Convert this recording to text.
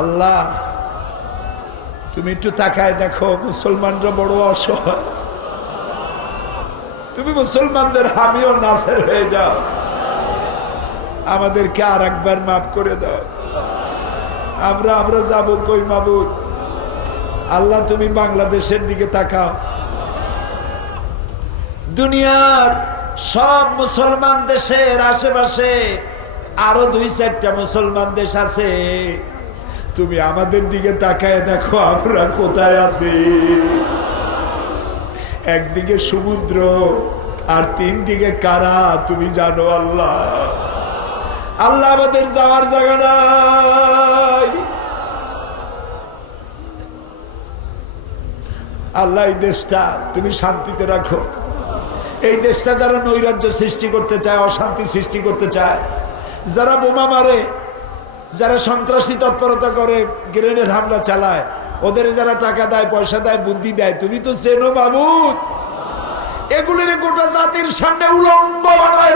আল্লাহ তুমি একটু তাকায় দেখো, মুসলমানরা বড় অসহায়। তুমি মুসলমানদের হামি ও নাসের হয়ে যাও, আমাদেরকে আর একবার মাফ করে দাও। আমরা যাব কই মাবুদ? আল্লাহ তুমি বাংলাদেশের দিকে তাকাও। দুনিয়ার সব মুসলমান দেশের আশেপাশে আরো 2-4টা মুসলমান দেশ আছে, তুমি আমাদের দিকে তাকায় দেখো আমরা কোথায় আছি। একদিকে সমুদ্র আর 3 দিকে কারা, তুমি জানো আল্লাহ। আল্লাহ আমাদের যাওয়ার জায়গা নাই। আল্লাহ এই দেশটা তুমি শান্তিতে রাখো। এই দেশটা যারা নৈরাজ্য সৃষ্টি করতে চায়, অশান্তি সৃষ্টি করতে চায়, যারা বোমা মারে, যারা সন্ত্রাসী তৎপরতা করে, গ্রেনেড হামলা চালায়, ওদের যারা টাকা দেয়, পয়সা দেয়, বুদ্ধি দেয়, তুমি তো চেনো মাবুদ। এগুলির গোটা জাতির সামনে উলঙ্গ বানায়